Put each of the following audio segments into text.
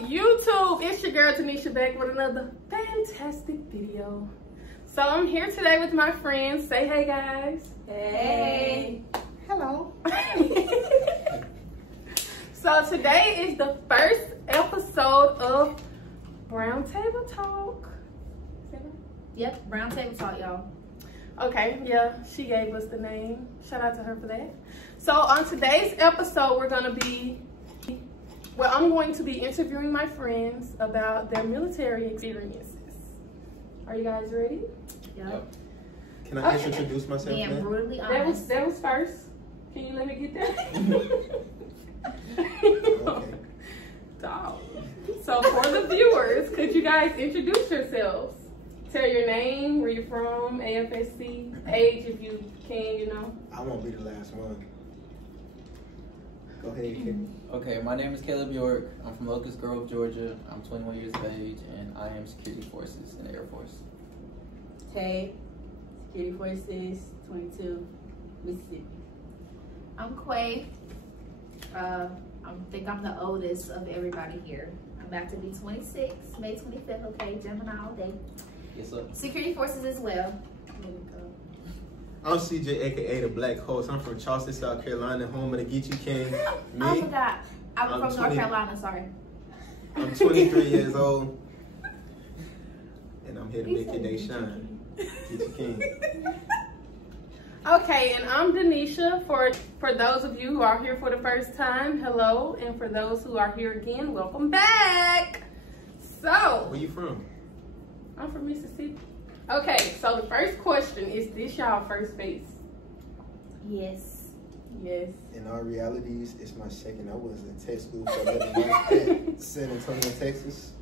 YouTube, it's your girl Denisha back with another fantastic video. So I'm here today with my friends. Say hey guys. Hey. Hello. So today is the first episode of Brown Table Talk. Yep, Brown Table Talk, y'all. Okay, yeah, she gave us the name. Shout out to her for that. So on today's episode, I'm going to be interviewing my friends about their military experiences. Are you guys ready? Yep. Can I introduce myself? Being brutally honest. That was first. Can you let me get that? Okay. Dog. So for the viewers, could you guys introduce yourselves? Tell your name, where you're from, AFSC, age if you can, you know. I won't be the last one. Go ahead, Kim. Okay, my name is Caleb York. I'm from Locust Grove, Georgia. I'm 21 years of age, and I am security forces in the Air Force. Tay, security forces, 22, Mississippi. I'm Quay. I think I'm the oldest of everybody here. I'm about to be 26, May 25th, okay, Gemini all day. Yes, sir. Security forces as well. There we go. I'm CJ, aka the Black Horse. I'm from Charleston, South Carolina, home of the Geechee King. I forgot. I'm from North Carolina, sorry. I'm 23 years old, and I'm here to make your day shine. Geechee King. Okay, and I'm Denisha. For those of you who are here for the first time, hello. And for those who are here again, welcome back. So, Where you from? I'm from Mississippi. Okay, so the first question is this y'all first face? Yes. Yes. In all realities, it's my second. I was in tech school for 11 months at San Antonio, Texas.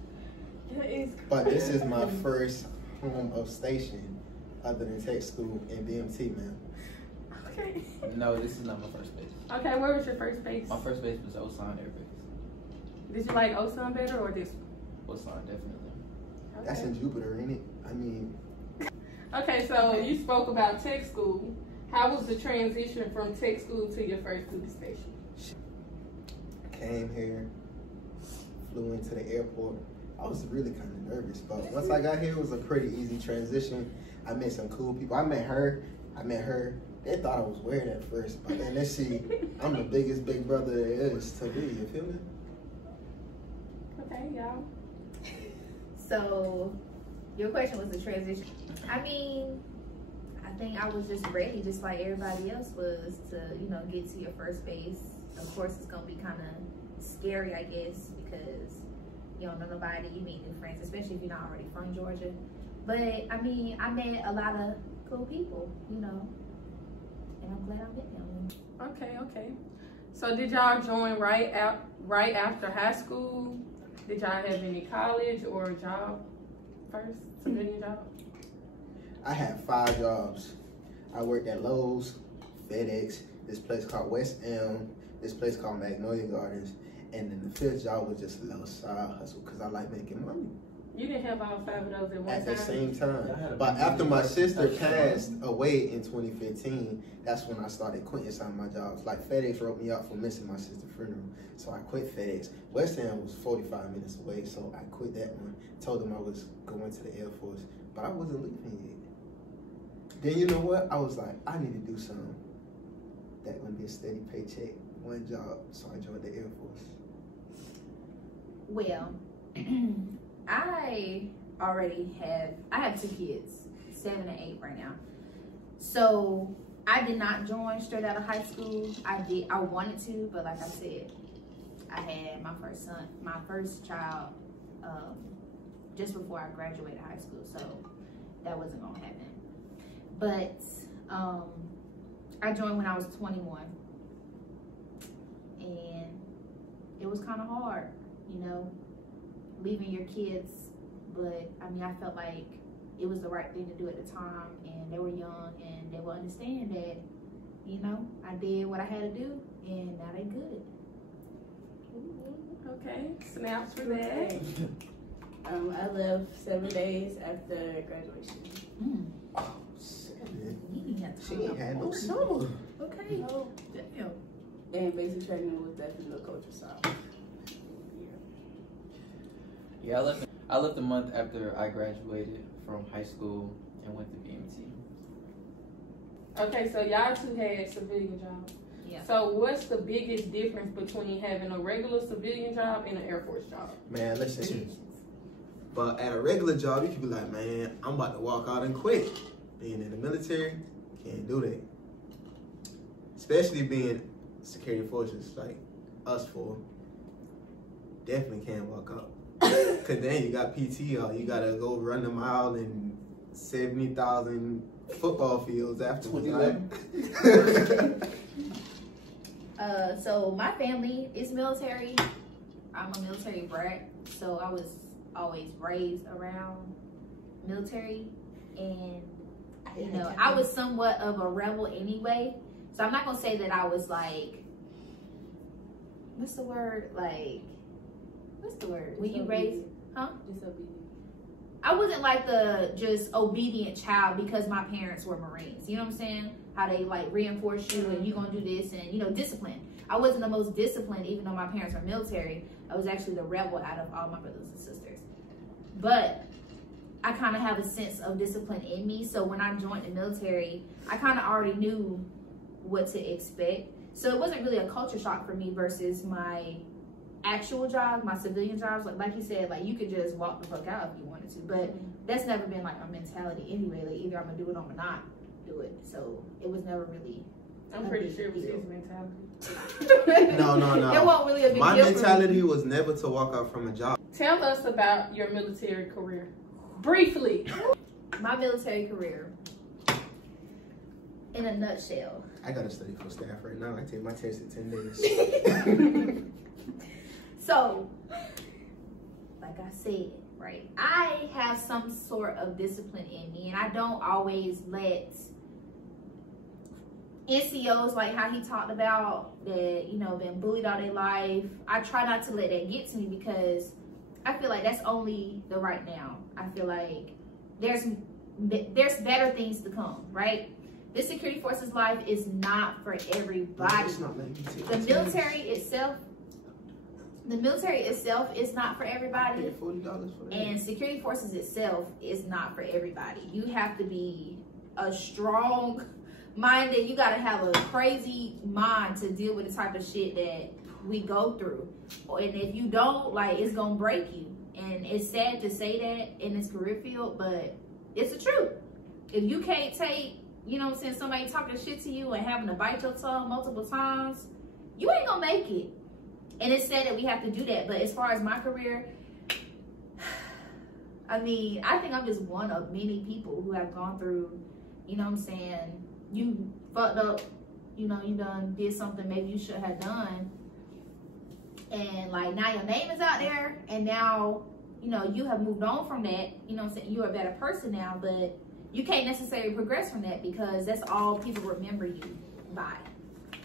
That is But this is my first home of station other than tech school in BMT, man. okay. No, this is not my first base. Okay, where was your first base? My first base was Osan Air Base. Did you like Osan better or this one? Osan, definitely. That's in Jupiter, ain't it? I mean, Okay, so you spoke about tech school. How was the transition from tech school to your first duty station? came here, flew into the airport. I was really kind of nervous, but once I got here, it was a pretty easy transition. I met some cool people. I met her. They thought I was weird at first, but then they see I'm the biggest big brother there is to be. You feel me? Okay, y'all. So, your question was the transition. I mean, I think I was just ready, just like everybody else was, to, you know, get to your first base. Of course, it's going to be kind of scary, I guess, because you don't know nobody, you meet new friends, especially if you're not already from Georgia. But, I mean, I met a lot of cool people, you know, and I'm glad I met them. Okay. So did y'all join right after high school? Did y'all have any college or job first? Civilian job? I had 5 jobs. I worked at Lowe's, FedEx, this place called West Elm, this place called Magnolia Gardens, and then the 5th job was just a little side hustle because I like making money. You didn't have all 5 of those at one At time? the same time. But after my sister passed away in 2015, that's when I started quitting some of my jobs. Like FedEx wrote me up for missing my sister's funeral. So I quit FedEx. West Ham was 45 minutes away, so I quit that one. Told them I was going to the Air Force, but I wasn't leaving yet. Then you know what? I was like, I need to do something that would be a steady paycheck, one job. So I joined the Air Force. Well, I have 2 kids, 7 and 8 right now. So I did not join straight out of high school. I wanted to, but like I said, I had my first child, just before I graduated high school. So that wasn't gonna happen. But I joined when I was 21, and it was kind of hard, you know, leaving your kids. But I mean, I felt like it was the right thing to do at the time, and they were young, and they will understand that, you know, I did what I had to do, and now they good. Okay, snaps for that. I left 7 days after graduation. Oh, 7? You have to She ain't had no summer. Okay. No. Damn. And basic training was definitely the culture side. Yeah, I left a month after I graduated from high school and went to BMT. Okay, so y'all two had civilian jobs. Yeah. So what's the biggest difference between having a regular civilian job and an Air Force job? Man, listen. But at a regular job, you can be like, man, I'm about to walk out and quit. Being in the military, can't do that. Especially being security forces like us four. Definitely can't walk out. Cause then you got PTO, you gotta go run the mile in 70,000 football fields afterwards. So my family is military. I'm a military brat, so I was always raised around military, and you know, I was somewhat of a rebel anyway. So I'm not gonna say that I was like, what's the word? When you raise, huh? Disobedient. I wasn't like the just obedient child because my parents were Marines. You know what I'm saying? How they like reinforce you and you gonna do this and, you know, discipline. I wasn't the most disciplined even though my parents were military. I was actually the rebel out of all my brothers and sisters. But I kind of have a sense of discipline in me. So when I joined the military, I kind of already knew what to expect. So it wasn't really a culture shock for me versus my actual jobs, my civilian jobs. Like you said, like you could just walk the fuck out if you wanted to. But that's never been like my mentality anyway. Like either I'm gonna do it or I'm gonna not do it. So it was never really. I'm pretty sure it was his mentality. No. It wasn't really a big My deal mentality was never to walk out from a job. Tell us about your military career. Briefly. My military career, in a nutshell. I gotta study for staff right now. I take my test in 10 days. So, like I said, right, I have some sort of discipline in me, and I don't always let NCOs, like how he talked about that, you know, been bullied all their life. I try not to let that get to me because I feel like that's only the right now. I feel like there's better things to come, right? This security forces life is not for everybody. The military itself is not for everybody. And security forces itself is not for everybody. You have to be a strong minded. You got to have a crazy mind to deal with the type of shit that we go through. And if you don't, like, it's going to break you. And it's sad to say that in this career field, but it's the truth. If you can't take, you know what I'm saying, somebody talking shit to you and having to bite your tongue multiple times, you ain't gonna make it. And it's sad that we have to do that. But as far as my career, I mean, I think I'm just one of many people who have gone through, you know what I'm saying, you fucked up, you know, you done did something maybe you should have done. And like now your name is out there, and now, you know, you have moved on from that, you know what I'm saying, you're a better person now, but you can't necessarily progress from that because that's all people remember you by.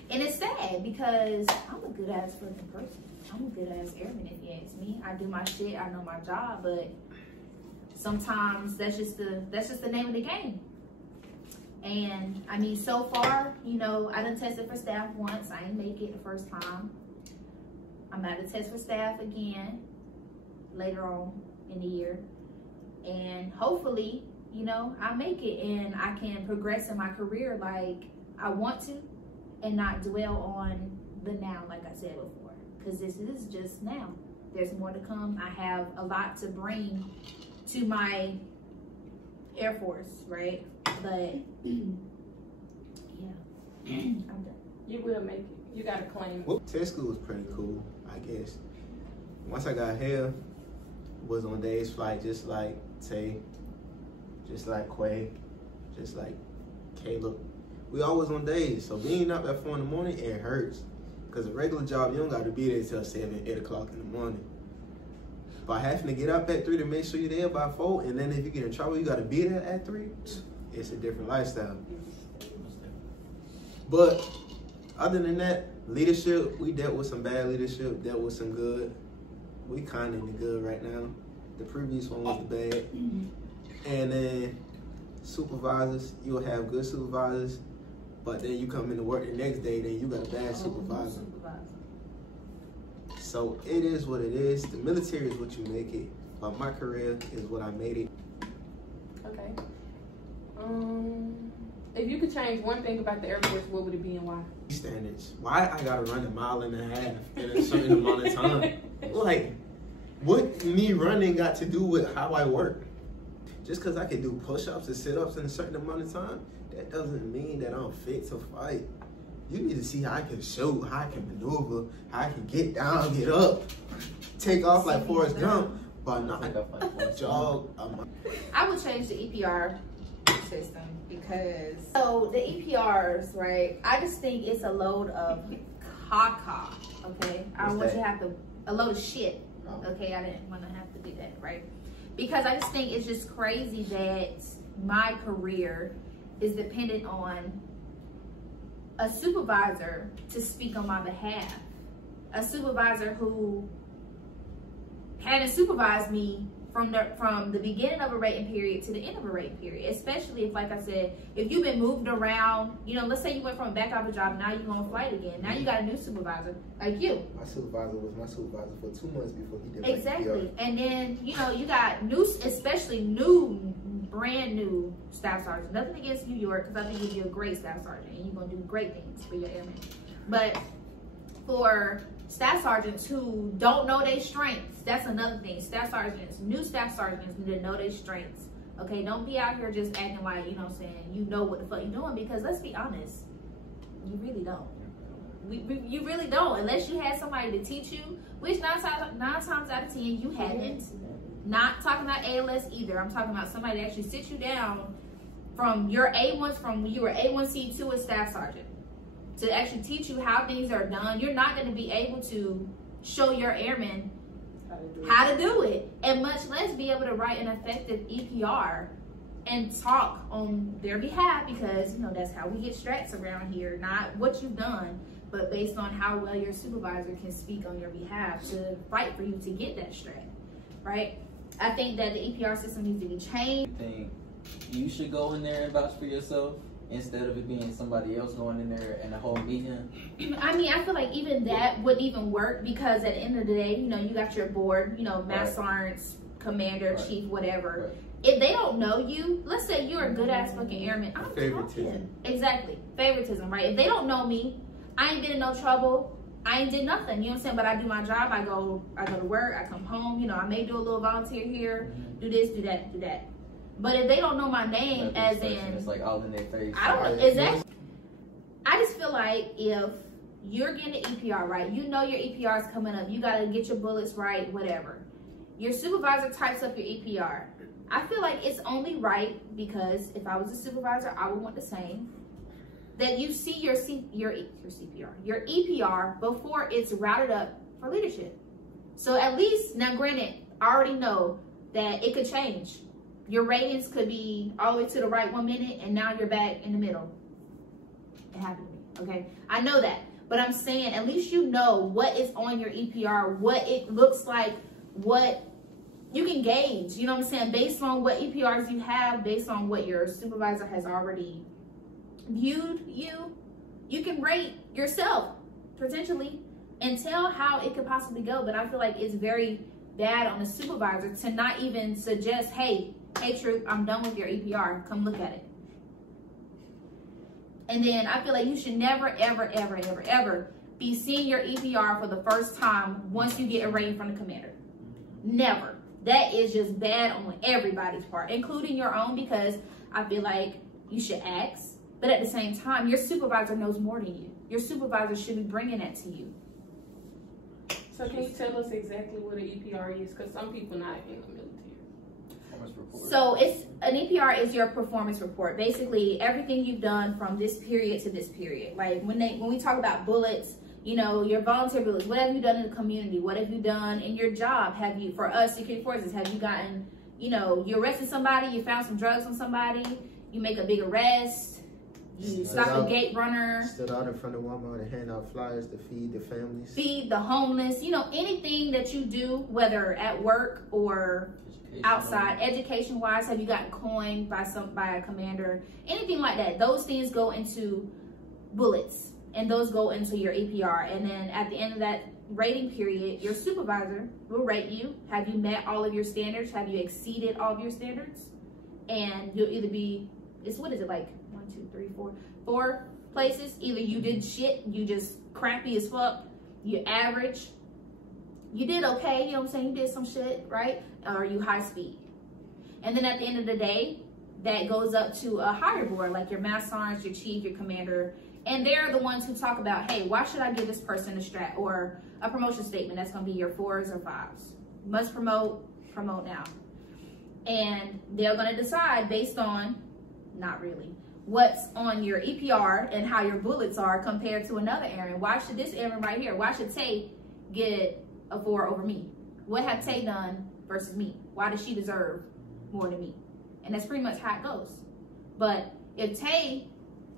And it's sad because I'm a good ass fucking person. I'm a good ass airman if you ask me. I do my shit, I know my job, but sometimes that's just the name of the game. And I mean, so far, you know, I done tested for staff once. I didn't make it the first time. I'm at a test for staff again later on in the year. And hopefully, you know, I make it and I can progress in my career like I want to and not dwell on the now, like I said before. Because this is just now. There's more to come. I have a lot to bring to my Air Force, right? But yeah, I'm done. You will make it. You gotta claim it. Well, test school was pretty cool, I guess. Once I got here, was on days flight just like Tay, just like Quay, just like Caleb. We always on days, so being up at 4 in the morning, it hurts. Cause a regular job, you don't got to be there till 7, 8 o'clock in the morning. By having to get up at 3 to make sure you're there by 4, and then if you get in trouble, you got to be there at 3. It's a different lifestyle. But other than that, leadership, we dealt with some bad leadership, dealt with some good. We kind of in the good right now. The previous one was the bad. And then supervisors, you'll have good supervisors, but then you come into work the next day, then you got a bad supervisor. So it is what it is. The military is what you make it. But my career is what I made it. Okay. If you could change one thing about the Air Force, what would it be and why? Standards. Why I gotta run 1.5 miles in a certain amount of time? Like, what me running got to do with how I work? Just because I can do push-ups and sit-ups in a certain amount of time, that doesn't mean that I'm fit to fight. You need to see how I can shoot, how I can maneuver, how I can get down, get up, take off like Forrest Gump, but not jog. I would change the EPR system because, so the EPRs, right? I just think it's a load of caca, okay? I don't want you to have to, a load of shit, okay? I didn't want to have to do that, right? Because I just think it's just crazy that my career is dependent on a supervisor to speak on my behalf. A supervisor who hadn't supervised me from the beginning of a rating period to the end of a rating period. Especially if, like I said, if you've been moved around, you know, let's say you went from a back office job, now you're on flight again. Now you got a new supervisor, like you. My supervisor was my supervisor for 2 months before he did. Exactly. And then, you know, you got new, especially new, brand new staff sergeant. Nothing against New York, because I think you're a great staff sergeant and you're going to do great things for your airmen. But for staff sergeants who don't know their strengths, that's another thing. Staff sergeants, new staff sergeants need to know their strengths. Okay, don't be out here just acting like, you know what I'm saying, you know what the fuck you're doing, because let's be honest, you really don't. You really don't, unless you had somebody to teach you, which 9 times out of 10 you haven't. Not talking about ALS either. I'm talking about somebody that actually sits you down from your A1s, from when you were A1C to a staff sergeant, to actually teach you how things are done. You're not going to be able to show your airmen how to do it, and much less be able to write an effective EPR and talk on their behalf, because, you know, that's how we get strats around here. Not what you've done, but based on how well your supervisor can speak on your behalf to fight for you to get that strat, right? I think that the EPR system needs to be changed. I think you should go in there and vouch for yourself instead of it being somebody else going in there and the whole meeting. I mean, I feel like even that wouldn't even work, because at the end of the day, you know, you got your board, you know, mass sergeants, commander, chief, whatever. Right. If they don't know you, let's say you're a good ass fucking airman. I'm talking. Exactly. Favoritism, right? If they don't know me, I ain't been in no trouble. I ain't did nothing, you know what I'm saying? But I do my job. I go to work. I come home. You know, I may do a little volunteer here, do this, do that, do that. But if they don't know my name, as in, it's like all in their face. I don't know exactly. I just feel like if you're getting the EPR right, you know your EPR is coming up. You got to get your bullets right, whatever. Your supervisor types up your EPR. I feel like it's only right, because if I was a supervisor, I would want the same, that you see your EPR before it's routed up for leadership. So at least, now granted, I already know that it could change. Your ratings could be all the way to the right 1 minute, and now you're back in the middle. It happened to me, okay? I know that, but I'm saying at least you know what is on your EPR, what it looks like, what you can gauge, you know what I'm saying, based on what EPRs you have, based on what your supervisor has already viewed you can rate yourself potentially and tell how it could possibly go. But I feel like it's very bad on the supervisor to not even suggest, hey troop, I'm done with your EPR, come look at it. And then I feel like you should never ever be seeing your EPR for the first time once you get a rating from the commander. Never. That is just bad on everybody's part, including your own, because I feel like you should ask. But at the same time, your supervisor knows more than you. Your supervisor should be bringing that to you. So can you tell us exactly what an EPR is? Because some people not in the military. Performance report. So it's an EPR is your performance report. Basically, everything you've done from this period to this period. Like when we talk about bullets, you know, your volunteer bullets, what have you done in the community? What have you done in your job? Have you, for us, security forces, have you gotten, you know, you arrested somebody, you found some drugs on somebody, you make a big arrest, you stop a gate runner. Stood out in front of Walmart and hand out flyers to feed the families. Feed the homeless. You know, anything that you do, whether at work or outside, education-wise, have you gotten coined by a commander? Anything like that. Those things go into bullets, and those go into your EPR. And then at the end of that rating period, your supervisor will rate you. Have you met all of your standards? Have you exceeded all of your standards? And you'll either be, what is it, like 1, 2, 3, 4 places. Either you did shit, you just crappy as fuck, you average, you did okay, you know what I'm saying, you did some shit, right? Or you high speed. And then at the end of the day, that goes up to a higher board, like your master sergeant, your chief, your commander, and they're the ones who talk about, hey, why should I give this person a strat or a promotion statement? That's gonna be your 4s or 5s. Must promote now. And they're gonna decide based on, not really, what's on your EPR and how your bullets are compared to another airman. Why should this airman right here, why should Tay get a 4 over me? What have Tay done versus me? Why does she deserve more than me? And that's pretty much how it goes. But if Tay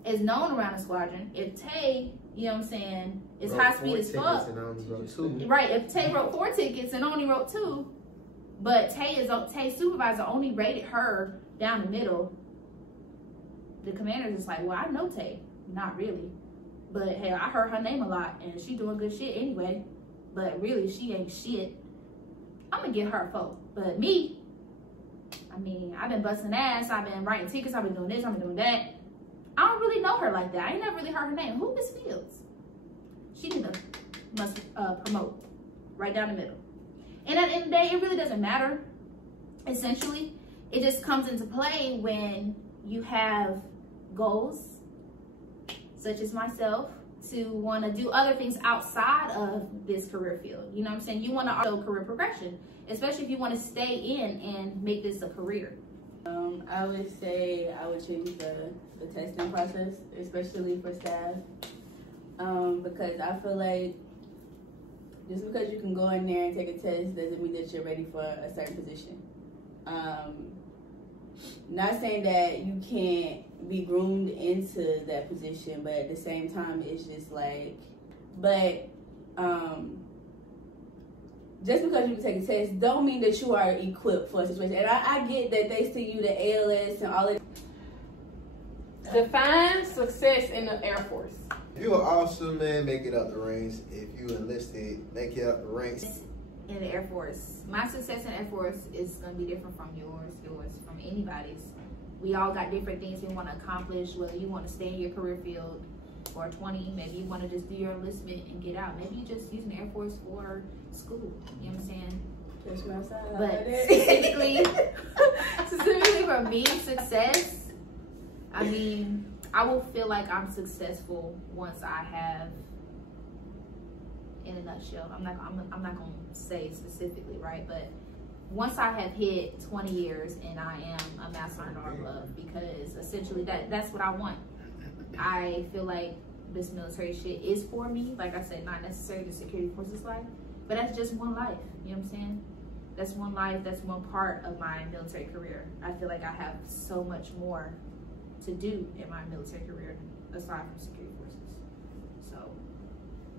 is known around the squadron, if Tay, you know what I'm saying, is high speed as fuck. Right, if Tay wrote 4 tickets and only wrote 2, but Tay's supervisor only rated her down the middle, the commander's just like, well, I know Tay. Not really. But hey, I heard her name a lot and she doing good shit anyway. But really, she ain't shit. I'm gonna get her a 4. But me, I mean, I've been busting ass, I've been writing tickets, I've been doing this, I've been doing that. I don't really know her like that. I ain't never really heard her name. Who is Fields? She must promote right down the middle. And at the end of the day, it really doesn't matter. Essentially, it just comes into play when you have goals, such as myself, to want to do other things outside of this career field. You know what I'm saying? You want to show career progression, especially if you want to stay in and make this a career. I would say I would change the testing process, especially for staff, because I feel like just because you can go in there and take a test doesn't mean that you're ready for a certain position. Not saying that you can't be groomed into that position, but at the same time, it's just like, just because you can take a test don't mean that you are equipped for a situation. And I get that they see you the ALS and all of. Define success in the Air Force. If you're an officer, man, make it up the ranks. If you enlisted, make it up the ranks. In the Air Force, my success in the Air Force is going to be different from yours, from anybody's. We all got different things we want to accomplish, whether you want to stay in your career field for 20, maybe you want to just do your enlistment and get out. Maybe you just using the Air Force for school, you know what I'm saying? That's my side. But specifically for me, success, I mean, I will feel like I'm successful once I have, in a nutshell, I'm not gonna say specifically, right? But once I have hit 20 years and I am a master sergeant or above, because essentially that's what I want. I feel like this military shit is for me. Like I said, not necessarily the security forces life, but that's just one life. You know what I'm saying? That's one life. That's one part of my military career. I feel like I have so much more to do in my military career aside from security forces. So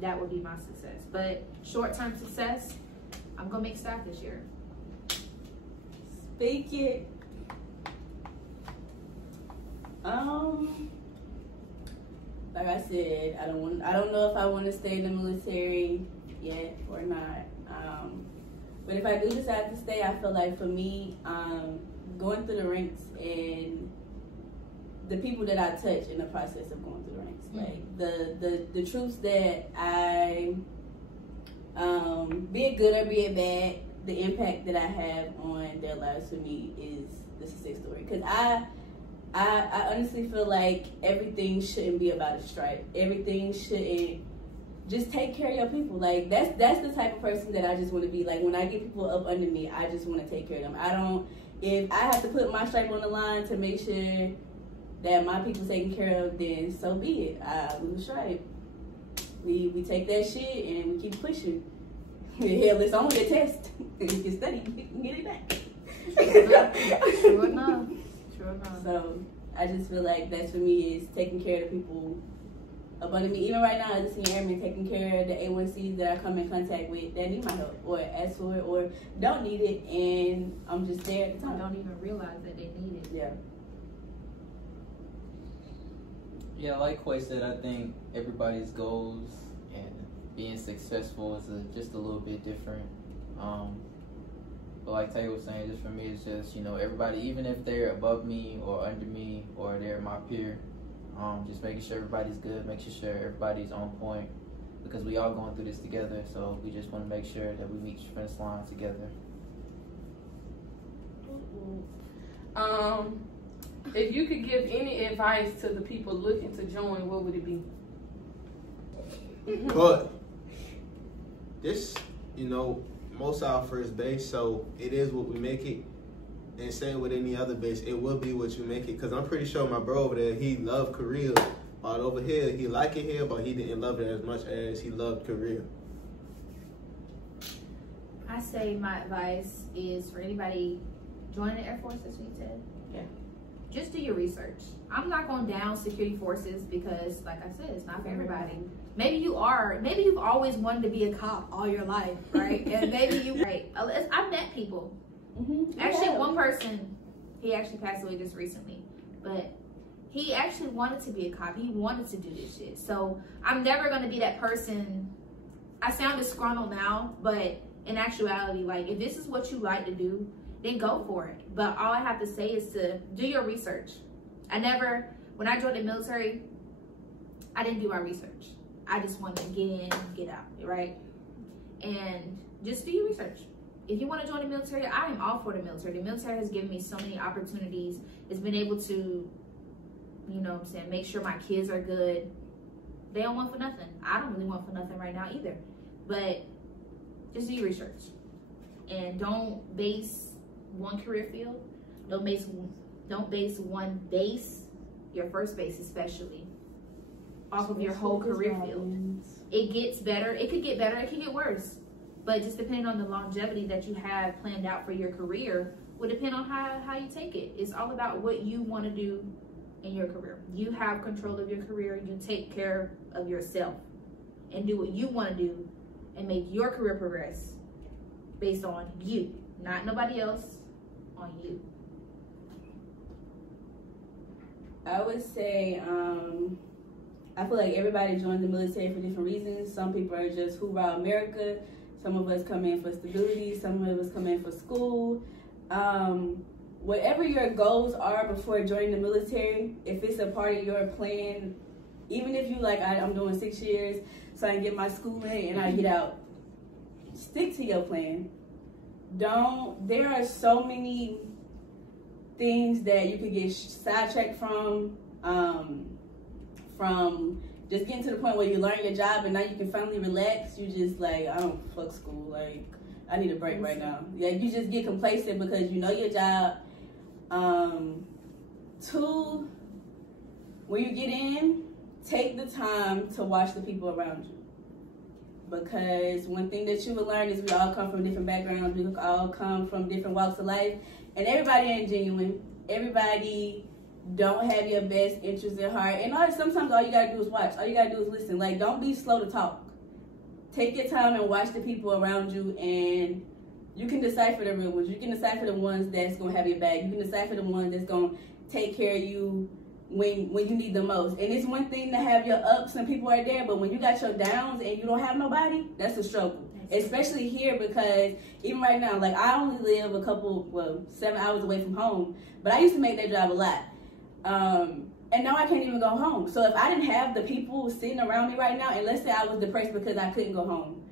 that would be my success. But short-term success, I'm gonna make staff this year. Speak it. Like I said, I don't know if I want to stay in the military yet or not. But if I do decide to stay, I feel like for me, going through the ranks and the people that I touch in the process of going through the ranks, like the troops that I, be it good or be it bad, the impact that I have on their lives for me is the success story. Because I honestly feel like everything shouldn't be about a stripe. Everything shouldn't, just take care of your people. Like that's the type of person that I just want to be. Like when I get people up under me, I just want to take care of them. If I have to put my stripe on the line to make sure that my people's taken care of, then so be it. I lose stripe. We take that shit and we keep pushing. Hell, it's on the test. You can study, you can get it back. Sure enough. So I just feel like that's for me is taking care of the people up under me. Even right now, as a senior airman, taking care of the A1Cs that I come in contact with that need my help or ask for it or don't need it, and I'm just there at the time. I don't even realize that they need it. Yeah. Yeah, like Quay said, I think everybody's goals and being successful is just a little bit different. But like Tay was saying, just for me, it's just, you know, everybody, even if they're above me or under me or they're my peer, just making sure everybody's good, making sure everybody's on point, because we all going through this together. So we just want to make sure that we meet the finish line together. If you could give any advice to the people looking to join, what would it be? But this, you know, most our first base, so it is what we make it. And same with any other base, it will be what you make it. Cause I'm pretty sure my bro over there, he loved Korea. But over here, he liked it here, but he didn't love it as much as he loved Korea. I say my advice is for anybody joining the Air Force, as we said. Yeah. Just do your research. I'm not going down security forces because, like I said, it's not for everybody. Maybe you are. Maybe you've always wanted to be a cop all your life, right? And maybe you, right? I've met people. Actually, one person, he actually passed away just recently, but he actually wanted to be a cop. He wanted to do this shit. So I'm never going to be that person. I sound disgruntled now, but in actuality, like, if this is what you like to do, then go for it. But all I have to say is to do your research. When I joined the military, I didn't do my research. I just wanted to get in, get out, right? And just do your research. If you want to join the military, I am all for the military. The military has given me so many opportunities. It's been able to, you know what I'm saying, make sure my kids are good. They don't want for nothing. I don't really want for nothing right now either. But just do your research. And don't base one career field. Don't base one base, your first base especially, off of your whole career field. It gets better. It could get better. It could get worse. But just depending on the longevity that you have planned out for your career will depend on how you take it. It's all about what you want to do in your career. You have control of your career. You take care of yourself and do what you want to do and make your career progress based on you, not nobody else, on you. I would say, I feel like everybody joins the military for different reasons. Some people are just hoorah America. Some of us come in for stability. Some of us come in for school. Whatever your goals are before joining the military, if it's a part of your plan, even if you like, I'm doing 6 years so I can get my schooling and I get out, stick to your plan. There are so many things that you could get sidetracked from just getting to the point where you learn your job and now you can finally relax. You just like, I don't fuck school, like I need a break right now. Yeah, you just get complacent because you know your job. 2, when you get in, take the time to watch the people around you. Because one thing that you will learn is we all come from different backgrounds. We all come from different walks of life. And everybody ain't genuine. Everybody don't have your best interests at heart. And sometimes all you gotta do is watch. All you gotta do is listen. Like, don't be slow to talk. Take your time and watch the people around you, and you can decipher the real ones. You can decipher the ones that's gonna have your back. You can decipher the ones that's gonna take care of you when you need the most. And it's one thing to have your ups and people are there, but when you got your downs and you don't have nobody, that's a struggle. Especially here, because even right now, like I only live 7 hours away from home, but I used to make that drive a lot. And now I can't even go home. So if I didn't have the people sitting around me right now, and let's say I was depressed because I couldn't go home,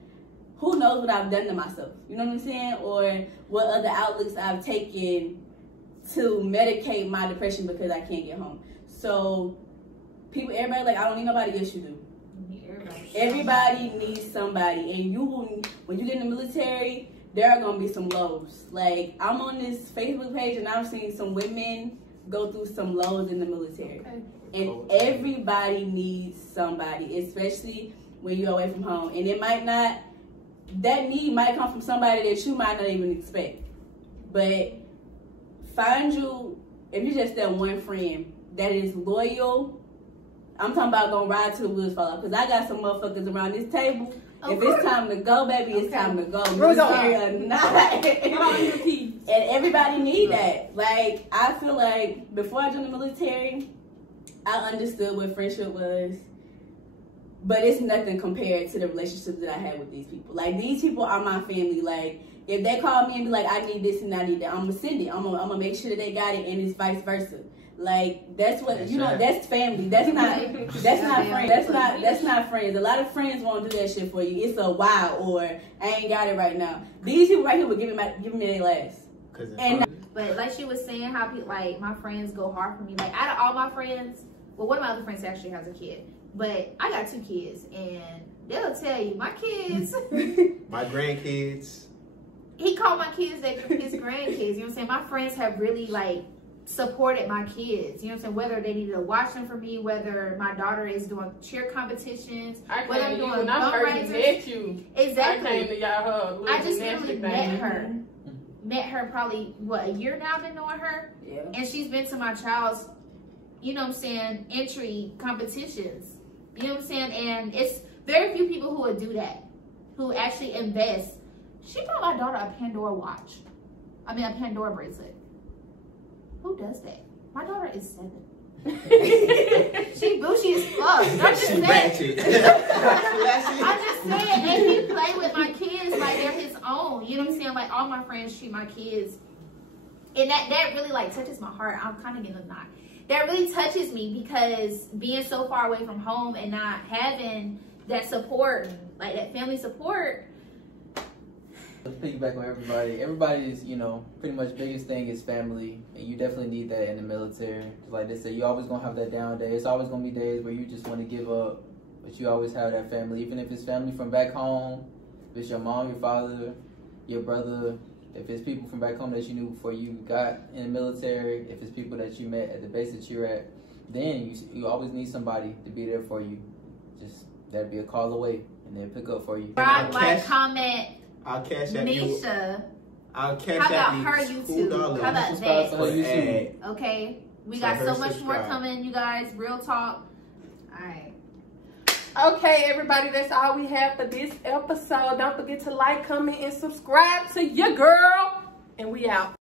who knows what I've done to myself? You know what I'm saying? Or what other outlets I've taken to medicate my depression because I can't get home. So everybody like, I don't need nobody. Yes, you do. Everybody needs somebody. And when you get in the military, there are going to be some lows. Like, I'm on this Facebook page and I've seen some women go through some lows in the military. Okay. And everybody needs somebody, especially when you're away from home. And that need might come from somebody that you might not even expect. But if you just that one friend that is loyal, I'm talking about gonna ride till the wheels fall off. Because I got some motherfuckers around this table. If it's time to go, baby, it's time to go. Military or not. And everybody need that. Like, I feel like before I joined the military, I understood what friendship was. but it's nothing compared to the relationships that I have with these people. Like, these people are my family. Like, if they call me and be like, I need this and I need that, I'm gonna send it. I'm gonna make sure that they got it, and it's vice versa. Like, that's what, you know, that's family. That's not friends. That's not friends. A lot of friends won't do that shit for you. It's a wow, or I ain't got it right now. These people right here would give me their last. But like she was saying, how people, like, my friends go hard for me. Like, out of all my friends, well, one of my other friends actually has a kid, but I got 2 kids, and they'll tell you, my kids, my grandkids. He called my kids his grandkids. You know what I'm saying? My friends have really, like, supported my kids. You know what I'm saying? Whether they needed to watch them for me, whether my daughter is doing cheer competitions, whether I'm doing fundraisers. Exactly. I came to y'all. I just literally met her. Met her probably, what, a year now I've been knowing her? Yeah. And she's been to my child's, you know what I'm saying, entry competitions. You know what I'm saying? And it's very few people who would do that, who actually invest. She bought my daughter a Pandora watch. I mean, a Pandora bracelet. Who does that? My daughter is 7. She bougie as fuck. I'm just saying. I'm just saying, and he play with my kids like they're his own. You know what I'm saying? Like, all my friends treat my kids, and that really, like, touches my heart. I'm kind of getting a knot. That really touches me, because being so far away from home and not having that support, like that family support. Let's piggyback on everybody. Everybody's, you know, pretty much biggest thing is family, and you definitely need that in the military. Like they said, you always gonna have that down day. It's always gonna be days where you just want to give up, but you always have that family, even if it's family from back home, if it's your mom, your father, your brother, if it's people from back home that you knew before you got in the military, if it's people that you met at the base that you're at, then you always need somebody to be there for you. Just that'd be a call away, and they'll pick up for you. Like, comment. I'll cash at Denisha. I'll cash how about at her YouTube? How about that? Okay. We got so much more coming, you guys. Real talk. Alright. Okay, everybody, that's all we have for this episode. Don't forget to like, comment, and subscribe to your girl. And we out.